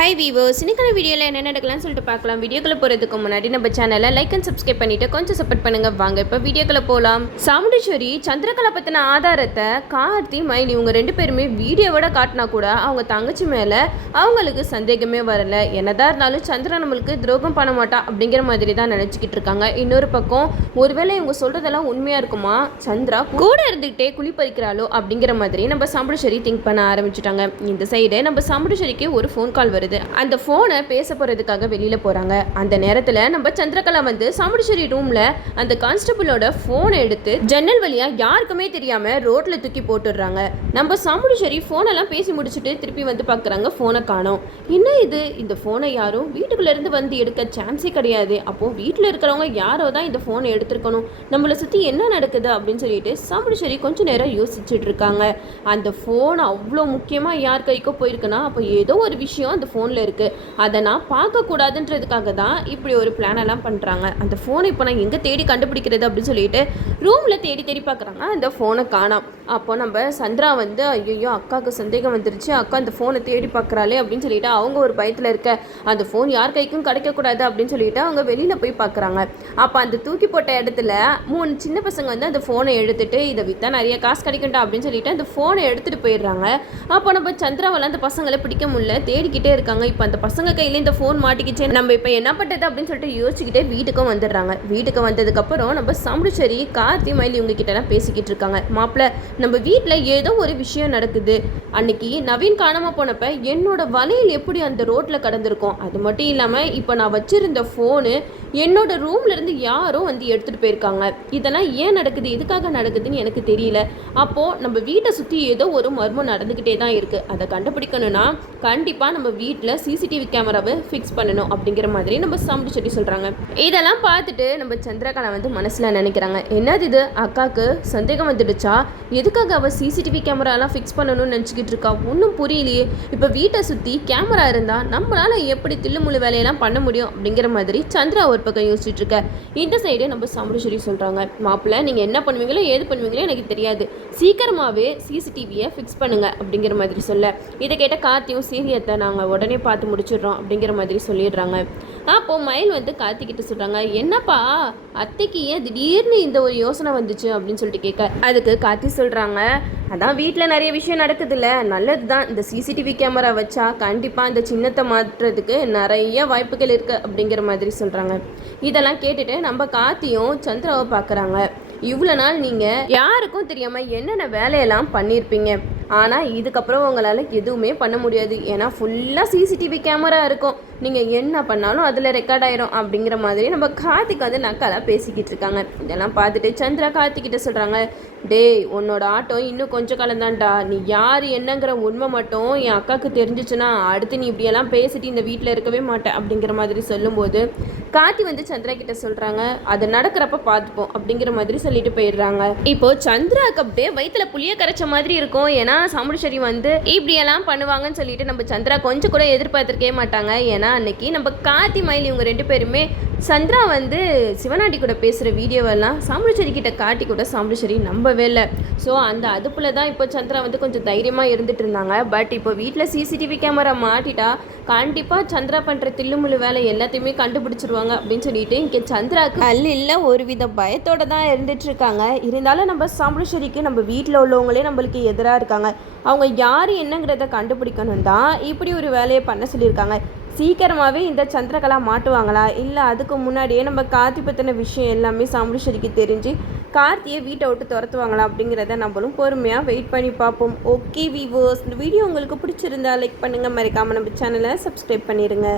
Hi viewers, இன்னைக்கான வீடியோவில் என்ன நடக்கலாம்னு சொல்லிட்டு பார்க்கலாம். வீடியோக்குள்ளே போகிறதுக்கு முன்னாடி நம்ம சேனலை லைக் அண்ட் சப்ஸ்கிரைப் பண்ணிவிட்டு கொஞ்சம் சப்போர்ட் பண்ணுங்கள். வாங்க இப்போ வீடியோக்குள்ளே போகலாம். சாமுண்டீஸ்வரி சந்திரகலா பற்றின ஆதாரத்தை கார்த்தி மைல் இவங்க ரெண்டு பேருமே வீடியோவோட காட்டினா கூட அவங்க தங்கச்சி மேலே அவங்களுக்கு சந்தேகமே வரலை. என்னதான் இருந்தாலும் சந்திரா நம்மளுக்கு துரோகம் பண்ண மாட்டா அப்படிங்கிற மாதிரி தான் நினச்சிக்கிட்டு இருக்காங்க. இன்னொரு பக்கம் ஒருவேளை இவங்க சொல்கிறதெல்லாம் உண்மையாக இருக்குமா, சந்திரா கூட இருந்துக்கிட்டே குளிப்பறிக்கிறாளோ அப்படிங்கிற மாதிரி நம்ம சாமுண்டீஸ்வரி திங்க் பண்ண ஆரம்பிச்சுட்டாங்க. இந்த சைடு நம்ம சாமுண்டீஸ்வரிக்கு ஒரு ஃபோன் கால் வருது. அந்த போனை பேச போறதுக்காக வெளியில போறாங்க. அந்த நேரத்துல நம்ம சந்திரகலா வந்து சாமுண்டீஸ்வரி ரூம்ல அந்த கான்ஸ்டபிளோட போனை எடுத்து ஜன்னல் வழியா யாருக்குமே தெரியாம ரோட்ல தூக்கி போட்டுடுறாங்க. நம்ம சாமுண்டீஸ்வரி போனெல்லாம் பேசி முடிச்சுட்டு திருப்பி வந்து பாக்குறாங்க, போனை காணோம். என்ன இது, இந்த போனை யாரும் வீட்டுக்குள்ள இருந்து வந்து எடுக்க சான்ஸே கிடையாது. அப்போ வீட்டுல இருக்கிறவங்க யாரோ தான் இந்த போனை எடுத்திருக்கணும். நம்மளை சுத்தி என்ன நடக்குது அப்படின்னு சொல்லிட்டு சாமுண்டீஸ்வரி கொஞ்ச நேரம் யோசிச்சுட்டு இருக்காங்க. அந்த போன் அவ்வளோ முக்கியமா யார் கைக்கோ போயிருக்குன்னா அப்போ ஏதோ ஒரு விஷயம் அந்த ஃபோனில் இருக்குது. அதை நான் பார்க்கக்கூடாதுன்றதுக்காக தான் இப்படி ஒரு பிளானெல்லாம் பண்ணுறாங்க. அந்த ஃபோனை இப்போ நான் எங்கே தேடி கண்டுபிடிக்கிறது அப்படின்னு சொல்லிட்டு ரூமில் தேடி தேடி பார்க்குறாங்க. அந்த ஃபோனை காணோம். அப்போ நம்ம சந்திரா வந்து ஐயோ அக்காவுக்கு சந்தேகம் வந்துருச்சு, அக்கா அந்த ஃபோனை தேடி பார்க்குறாளே அப்படின்னு சொல்லிட்டு அவங்க ஒரு பயத்தில் இருக்க அந்த ஃபோன் யார் கைக்கும் கிடைக்கக்கூடாது அப்படின்னு சொல்லிட்டு அவங்க வெளியில் போய் பார்க்குறாங்க. அப்போ அந்த தூக்கி போட்ட இடத்துல 3 சின்ன பசங்க வந்து அந்த ஃபோனை எடுத்துட்டு இதை விற்றா நிறைய காசு கிடைக்கண்டா அப்படின்னு சொல்லிட்டு அந்த ஃபோனை எடுத்துகிட்டு போயிடுறாங்க. அப்போ நம்ம சந்திராவால் அந்த பசங்களை பிடிக்க முடியல, தேடிக்கிட்டே இருக்காங்க. இப்போ அந்த பசங்க கையில் இந்த ஃபோன் மாட்டிக்கிச்சு, நம்ம இப்போ என்ன பண்ணுறது அப்படின்னு சொல்லிட்டு யோசிச்சுக்கிட்டே வீட்டுக்கும் வந்துடுறாங்க. வீட்டுக்கு வந்ததுக்கப்புறம் நம்ம சாமுண்டீஸ்வரி கார்த்தி மயில் இவங்க கிட்டலாம் பேசிக்கிட்டு இருக்காங்க. மாப்பிள்ள, நம்ம வீட்டில் ஏதோ ஒரு விஷயம் நடக்குது. அன்னைக்கு நவீன் காணாமல் போனப்ப என்னோட வலையில் எப்படி அந்த ரோட்டில் கடந்திருக்கும். அது மட்டும் இல்லாமல் இப்போ நான் வச்சிருந்த ஃபோனு என்னோட ரூம்ல இருந்து யாரோ வந்து எடுத்துகிட்டு போயிருக்காங்க. இதெல்லாம் ஏன் நடக்குது, எதுக்காக நடக்குதுன்னு எனக்கு தெரியல. அப்போது நம்ம வீட்டை சுற்றி ஏதோ ஒரு மர்மம் நடந்துக்கிட்டே தான் இருக்குது. அதை கண்டுபிடிக்கணும்னா கண்டிப்பாக நம்ம வீட்டில் சிசிடிவி கேமராவை ஃபிக்ஸ் பண்ணணும் அப்படிங்கிற மாதிரி நம்ம சாமுண்டீஸ்வரி சொல்கிறாங்க. இதெல்லாம் பார்த்துட்டு நம்ம சந்திரகலா வந்து மனசில் நினைக்கிறாங்க, என்னது இது, அக்காவுக்கு சந்தேகம் வந்துடுச்சா, எதுக்காக அவள் சிசிடிவி கேமராலாம் ஃபிக்ஸ் பண்ணணும்னு நினச்சிக்கிட்டு இருக்கா, ஒன்றும் புரியலையே. இப்போ வீட்டை சுற்றி கேமரா இருந்தால் நம்மளால் எப்படி தில்லுமுள்ளு வேலையெல்லாம் பண்ண முடியும் அப்படிங்கிற மாதிரி சந்திரா ஒரு பக்கம் யோசிச்சுட்டு இருக்க. இந்த சைடு நம்ம சாமுண்டீஸ்வரி சொல்கிறாங்க, மாப்பிள்ளை நீங்கள் என்ன பண்ணுவீங்களோ ஏது பண்ணுவீங்களோ எனக்கு தெரியாது, சீக்கிரமாகவே சிசிடிவியை ஃபிக்ஸ் பண்ணுங்க அப்படிங்கிற மாதிரி சொல்ல, இதை கேட்ட கார்த்தியும் சீரியத்தை நாங்கள் உடனே பார்த்து முடிச்சிடுறோம் அப்படிங்கிற மாதிரி சொல்லிடுறாங்க. அப்போது மயில் வந்து கார்த்திக்கிட்ட சொல்கிறாங்க, என்னப்பா அத்தைக்கு ஏன் திடீர்னு இந்த ஒரு யோசனை வந்துச்சு அப்படின்னு சொல்லிட்டு கேட்க, அதுக்கு கார்த்தி சொல்கிறாங்க, அதான் வீட்டில் நிறைய விஷயம் நடக்குதுல்ல, நல்லது தான், இந்த சிசிடிவி கேமரா வச்சா கண்டிப்பாக இந்த சின்னத்தை மாற்றுறதுக்கு நிறைய வாய்ப்புகள் இருக்குது அப்படிங்கிற மாதிரி சொல்கிறாங்க. இதெல்லாம் கேட்டுட்டு நம்ம கார்த்தியும் சந்திராவை பார்க்குறாங்க. இவ்வளோ நாள் நீங்கள் யாருக்கும் தெரியாமல் என்னென்ன வேலையெல்லாம் பண்ணியிருப்பீங்க, ஆனால் இதுக்கப்புறம் உங்களால் எதுவுமே பண்ண முடியாது, ஏன்னா ஃபுல்லாக சிசிடிவி கேமரா இருக்கும், நீங்கள் என்ன பண்ணாலும் அதில் ரெக்கார்ட் ஆயிரும் அப்படிங்கிற மாதிரி நம்ம கார்த்திக் வந்து நக்கலாக பேசிக்கிட்டு இருக்காங்க. இதெல்லாம் பார்த்துட்டு சந்திரா கார்த்திக்கிட்ட சொல்கிறாங்க, டேய் உன்னோட ஆட்டோ இன்னும் கொஞ்சம் காலம்தான்டா, நீ யார் என்னங்கிற உண்மை மட்டும் என் அக்காவுக்கு தெரிஞ்சிச்சுன்னா அடுத்து நீ இப்படியெல்லாம் பேசிட்டு இந்த வீட்டில் இருக்கவே மாட்டேன் அப்படிங்கிற மாதிரி சொல்லும்போது கார்த்தி வந்து சந்திரா கிட்ட சொல்கிறாங்க, அது நடக்கிறப்ப பார்த்துப்போம் அப்படிங்கிற மாதிரி சொல்லிட்டு போயிடுறாங்க. இப்போ சந்திராவுக்கு அப்படியே வயிற்றுல புளிய கரைச்ச மாதிரி இருக்கும், ஏன்னா சாமுண்டீஸ்வரி வந்து இப்படியெல்லாம் பண்ணுவாங்கன்னு சொல்லிட்டு நம்ம சந்திரா கொஞ்சம் கூட எதிர்பார்த்துருக்கவே மாட்டாங்க. ஏன்னா அன்னைக்கு நம்ம கார்த்தி மயில் இவங்க ரெண்டு பேருமே சந்திரா வந்து சிவனாண்டி கூட பேசுகிற வீடியோவெல்லாம் சாமுண்டீஸ்வரி கிட்ட காட்டி கூட சாமுண்டீஸ்வரி நம்பவே இல்லை. ஸோ அந்த அதுப்புல தான் இப்போ சந்திரா வந்து கொஞ்சம் தைரியமாக இருந்துட்டு இருந்தாங்க. பட் இப்போ வீட்டில் சிசிடிவி கேமரா மாட்டிட்டா கண்டிப்பாக சந்திரா பண்ணுற தில்லுமுள்ளு வேலை எல்லாத்தையுமே கண்டுபிடிச்சிருவாங்க அப்படின்னு சொல்லிட்டு இங்கே சந்திராவுக்கு இல்லை ஒரு வித பயத்தோடு தான் இருந்துட்டு இருக்காங்க. இருந்தாலும் நம்ம சாமுண்டீஸ்வரிக்கு நம்ம வீட்டில் உள்ளவங்களே நம்மளுக்கு எதிராக இருக்காங்க, அவங்க யார் என்னங்கிறத கண்டுபிடிக்கணும் தான் இப்படி ஒரு வேலையை பண்ண சொல்லியிருக்காங்க. சீக்கிரமாகவே இந்த சந்திரகலா மாட்டுவாங்களா, இல்லை அதுக்கு முன்னாடியே நம்ம கார்த்தி பற்றின விஷயம் எல்லாமே சாமுண்டீஸ்வரிக்கு தெரிஞ்சு கார்த்தியை வீட்டை விட்டு துரத்துவாங்களா அப்படிங்கிறத நம்மளும் பொறுமையாக வெயிட் பண்ணி பார்ப்போம். ஓகே வீவர்ஸ், இந்த வீடியோ உங்களுக்கு பிடிச்சிருந்தா லைக் பண்ணுங்கள், மறக்காமல் நம்ம சேனலை சப்ஸ்கிரைப் பண்ணிடுங்க.